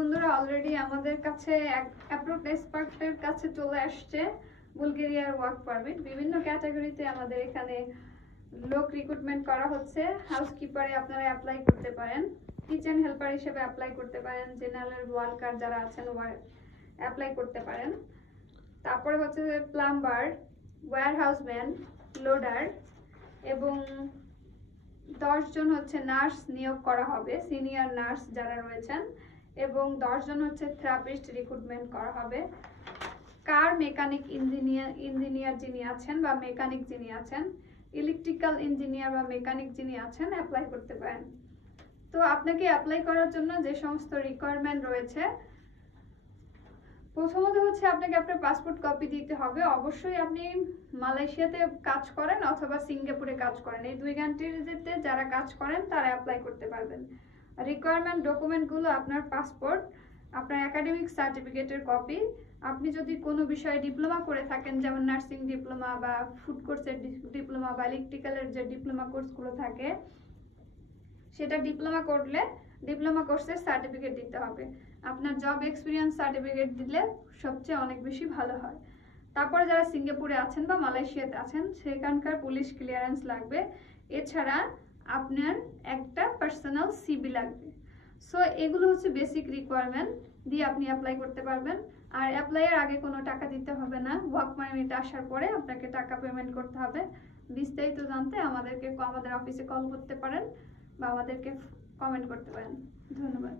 বন্ধুরা অলরেডি আমাদের কাছে অ্যাপ্রুভড এক্সপার্টের কাছে চলে আসছে বুলগেরিয়ার ওয়ার্ক পারমিট। বিভিন্ন ক্যাটাগরিতে আমাদের এখানে লোক রিক্রুটমেন্ট করা হচ্ছে। হাউসকিপারে আপনারা অ্যাপ্লাই করতে পারেন, কিচেন হেল্পার হিসেবে অ্যাপ্লাই করতে পারেন, জেনারেল ওয়ার্কার যারা আছেন অ্যাপ্লাই করতে পারেন। তারপরে হচ্ছে প্লাম্বার, ওয়্যারহাউসম্যান, লোডার এবং 10 জন হচ্ছে নার্স নিয়োগ করা হবে, সিনিয়র নার্স যারা রয়েছেন, এবং 10 জন হচ্ছে থেরাপিস্ট রিক্রুটমেন্ট করা হবে। কার মেকানিক ইঞ্জিনিয়ার যিনি আছেন বা মেকানিক যিনি আছেন, ইলেকট্রিক্যাল ইঞ্জিনিয়ার বা মেকানিক যিনি আছেন অ্যাপ্লাই করতে পারেন। তো আপনাকে অ্যাপ্লাই করার জন্য যে সমস্ত রিকোয়ারমেন্ট রয়েছে, প্রথমত হচ্ছে আপনাকে আপনার পাসপোর্ট কপি দিতে হবে। অবশ্যই আপনি মালয়েশিয়াতে কাজ করেন অথবা সিঙ্গাপুরে কাজ করেন, এই দুই কান্ট্রিতে যারা কাজ করেন তারা অ্যাপ্লাই করতে পারবেন। রিকোয়ারমেন্ট ডকুমেন্টগুলো আপনার পাসপোর্ট, আপনার একাডেমিক সার্টিফিকেটের কপি, আপনি যদি কোনো বিষয়ে ডিপ্লোমা করে থাকেন যেমন নার্সিং ডিপ্লোমা বা ফুড কোর্সের ডিপ্লোমা বা ইলেকট্রিক্যালের যে ডিপ্লোমা কোর্সগুলো থাকে, সেটা ডিপ্লোমা করলে ডিপ্লোমা কোর্সের সার্টিফিকেট দিতে হবে। আপনার জব এক্সপিরিয়েন্স সার্টিফিকেট দিলে সবচেয়ে অনেক বেশি ভালো হয়। তারপরে যারা সিঙ্গাপুরে আছেন বা মালয়েশিয়াতে আছেন সেখানকার পুলিশ ক্লিয়ারেন্স লাগবে। এছাড়া আপনার একটা পার্সোনাল সিভি লাগবে। সো এগুলো হচ্ছে বেসিক রিকোয়ারমেন্ট দিয়ে আপনি অ্যাপ্লাই করতে পারবেন। আর অ্যাপ্লাইয়ের আগে কোনো টাকা দিতে হবে না, ওয়ার্ক পারমিট আসার পরে আপনাকে টাকা পেমেন্ট করতে হবে। বিস্তারিত জানতে আমাদের অফিসে কল করতে পারেন বা আমাদেরকে কমেন্ট করতে পারেন। ধন্যবাদ।